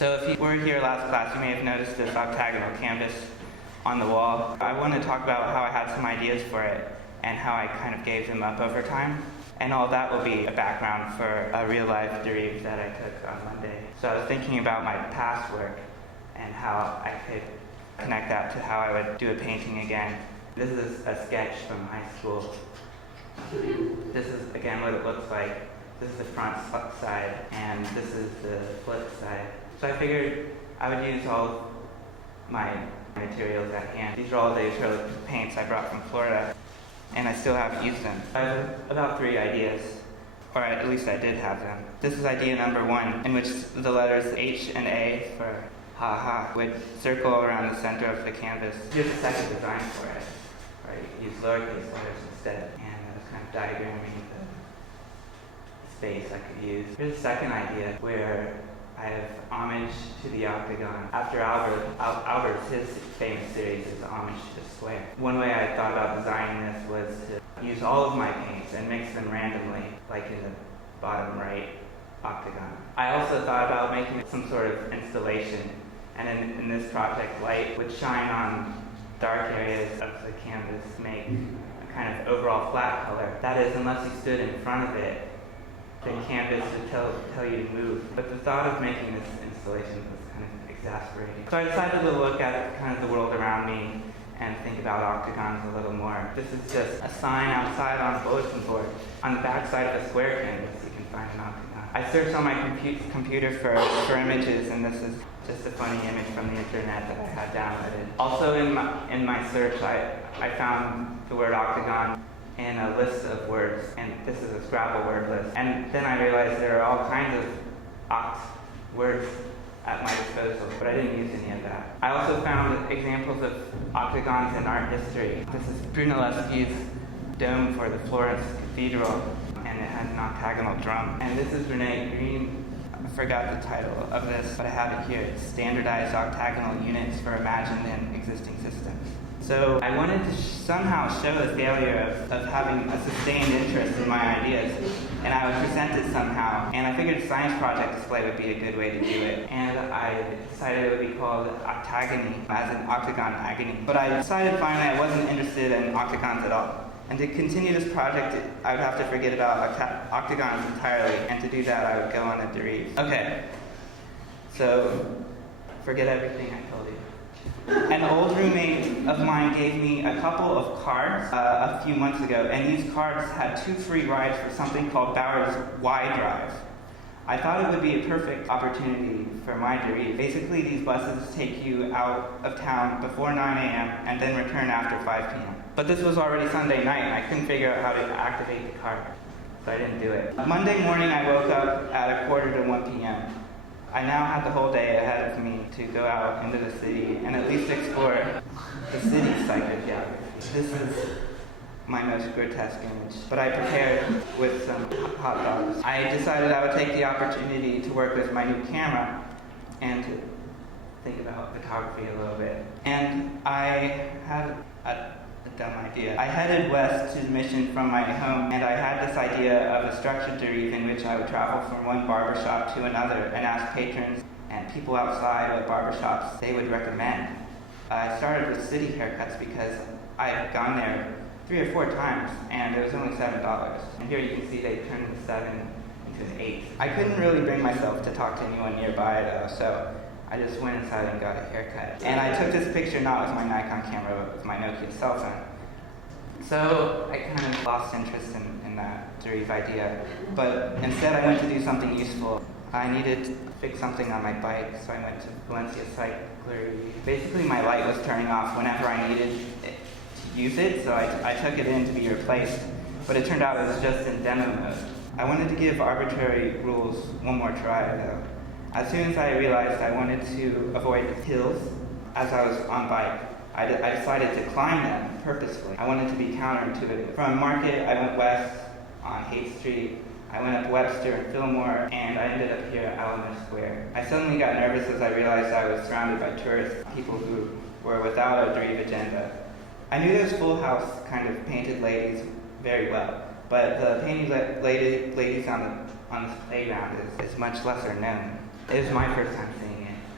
So if you were here last class, you may have noticed this octagonal canvas on the wall. I want to talk about how I had some ideas for it and how I kind of gave them up over time. And all that will be a background for a real-life derive that I took on Monday. So I was thinking about my past work and how I could connect that to how I would do a painting again. This is a sketch from high school. This is, again, what it looks like. This is the front side, and this is the flip side. So I figured I would use all of my materials at hand. These are all the acrylic paints I brought from Florida, and I still haven't used them. I have about 3 ideas, or at least I did have them. This is idea number 1, in which the letters H and A for ha-ha would circle around the center of the canvas. Here's a second design for it, where I use lowercase letters instead, and I was kind of diagramming the space I could use. Here's a second idea, where I have homage to the octagon. After Albert's, his famous series is homage to the square. One way I thought about designing this was to use all of my paints and mix them randomly, like in the bottom right octagon. I also thought about making some sort of installation, and in this project, light would shine on dark areas of the canvas to make a kind of overall flat color. That is, unless you stood in front of it, the canvas would tell you to move. But the thought of making this installation was kind of exasperating. So I decided to look at kind of the world around me and think about octagons a little more. This is just a sign outside on a bulletin board. On the back side of a square canvas, you can find an octagon. I searched on my computer for images, and this is just a funny image from the internet that I had downloaded. Also in my search, I found the word octagon in a list of words, and this is a Scrabble word list. And then I realized there are all kinds of oct words at my disposal, but I didn't use any of that. I also found examples of octagons in art history. This is Brunelleschi's dome for the Florence Cathedral, and it has an octagonal drum. And this is Rene Green. I forgot the title of this, but I have it here. It's Standardized Octagonal Units for Imagined and Existing Systems. So I wanted to somehow show the failure of having a sustained interest in my ideas, and I would present it somehow. And I figured a science project display would be a good way to do it. And I decided it would be called Octagony, as an octagon agony. But I decided finally I wasn't interested in octagons at all. And to continue this project, I would have to forget about octagons entirely, and to do that I would go on a derive. Okay, so forget everything I told you. An old roommate of mine gave me a couple of cards a few months ago, and these cards had 2 free rides for something called Bauer's Y Drive. I thought it would be a perfect opportunity for my derive. Basically, these buses take you out of town before 9 a.m. and then return after 5 p.m. But this was already Sunday night, and I couldn't figure out how to activate the card, so I didn't do it. Monday morning, I woke up at 1:45 p.m. I now had the whole day ahead of me to go out into the city and at least explore the city's psychogeography. This is my most grotesque image, but I prepared with some hot dogs. I decided I would take the opportunity to work with my new camera and to think about photography a little bit. And I had a dumb idea. I headed west to the mission from my home, and I had this idea of a structured derive in which I would travel from one barbershop to another and ask patrons and people outside what barbershops they would recommend. I started with city haircuts because I had gone there 3 or 4 times, and it was only $7. And here you can see they turned the 7 into an 8. I couldn't really bring myself to talk to anyone nearby though, so I just went inside and got a haircut. And I took this picture not with my Nikon camera, but with my Nokia cell phone. So I kind of lost interest in that derive idea. But instead I went to do something useful. I needed to fix something on my bike, so I went to Valencia Cyclery. Basically my light was turning off whenever I needed it to use it, so I took it in to be replaced. But it turned out it was just in demo mode. I wanted to give arbitrary rules one more try though. As soon as I realized I wanted to avoid hills as I was on bike, I decided to climb them purposefully. I wanted to be counterintuitive. From Market, I went west on Haight Street. I went up Webster and Fillmore, and I ended up here at Alamo Square. I suddenly got nervous as I realized I was surrounded by tourists, people who were without a derive agenda. I knew those Full House kind of painted ladies very well, but the painted ladies on this playground is much lesser known. It was my first time seeing it.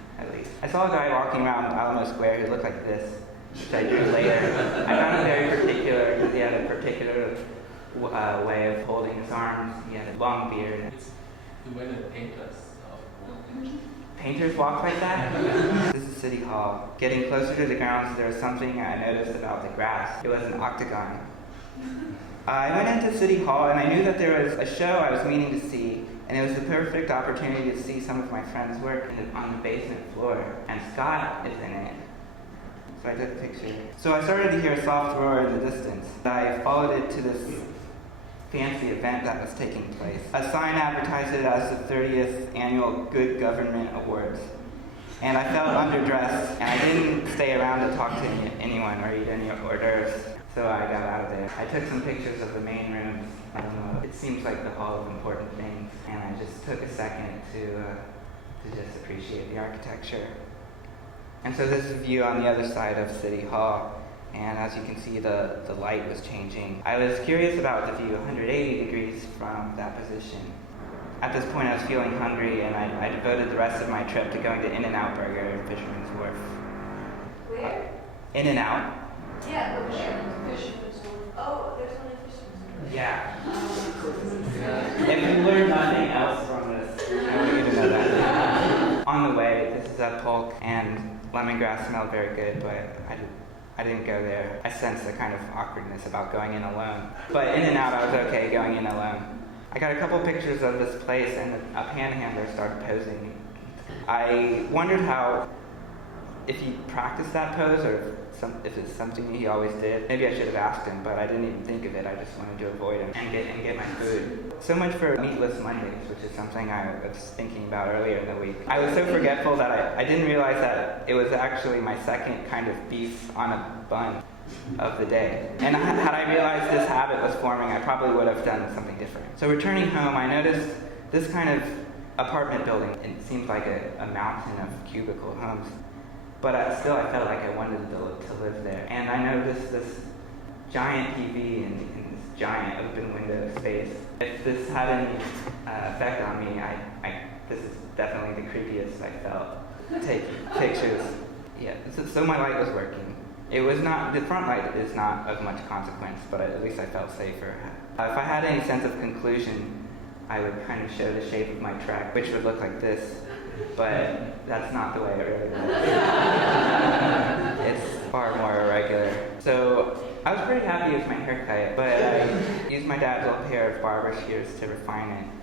I saw a guy walking around Alamo Square who looked like this, which I drew later. I found it very particular because he had a particular way of holding his arms. He had a long beard. It's the way that painters walk. Painters walk like that? This is City Hall. Getting closer to the grounds, there was something I noticed about the grass. It was an octagon. I went into City Hall and I knew that there was a show I was meaning to see, and it was the perfect opportunity to see some of my friends' work on the basement floor. And Scott is in it. So I took a picture. So I started to hear a soft roar in the distance. I followed it to this fancy event that was taking place. A sign advertised it as the 30th Annual Good Government Awards. And I felt underdressed, and I didn't stay around to talk to anyone or eat any hors d'oeuvres, so I got out of there. I took some pictures of the main rooms. It seems like the hall of important things, and I just took a second to just appreciate the architecture. And so this is a view on the other side of City Hall. And as you can see, the light was changing. I was curious about the view 180 degrees from that position. At this point, I was feeling hungry, and I devoted the rest of my trip to going to In-N-Out Burger in Fisherman's Wharf. Where? In-N-Out. Yeah, but Fisherman's Wharf. Oh, there's one in Fisherman's Wharf. Yeah. If you learn nothing else from this, I want you to know that. On the way, this is at Polk, and lemongrass smelled very good, but I didn't go there. I sensed a kind of awkwardness about going in alone. But in and out, I was okay going in alone. I got a couple pictures of this place, and a panhandler started posing. I wondered if he practiced that pose, or if it's something he always did. Maybe I should have asked him, but I didn't even think of it. I just wanted to avoid him and get my food. So much for meatless Mondays, which is something I was thinking about earlier in the week. I was so forgetful that I didn't realize that it was actually my second kind of beef on a bun of the day. And had I realized this habit was forming, I probably would have done something different. So returning home, I noticed this kind of apartment building. It seemed like a mountain of cubicle homes. But still, I felt like I wanted to live there. And I noticed this giant TV in this giant open window space. If this had any effect on me, this is definitely the creepiest I felt. Taking pictures. Yeah, so my light was working. It was not, the front light is not of much consequence, but at least I felt safer. If I had any sense of conclusion, I would kind of show the shape of my track, which would look like this. But that's not the way it really looks. It's far more irregular. So I was pretty happy with my haircut, but I used my dad's old pair of barber shears to refine it.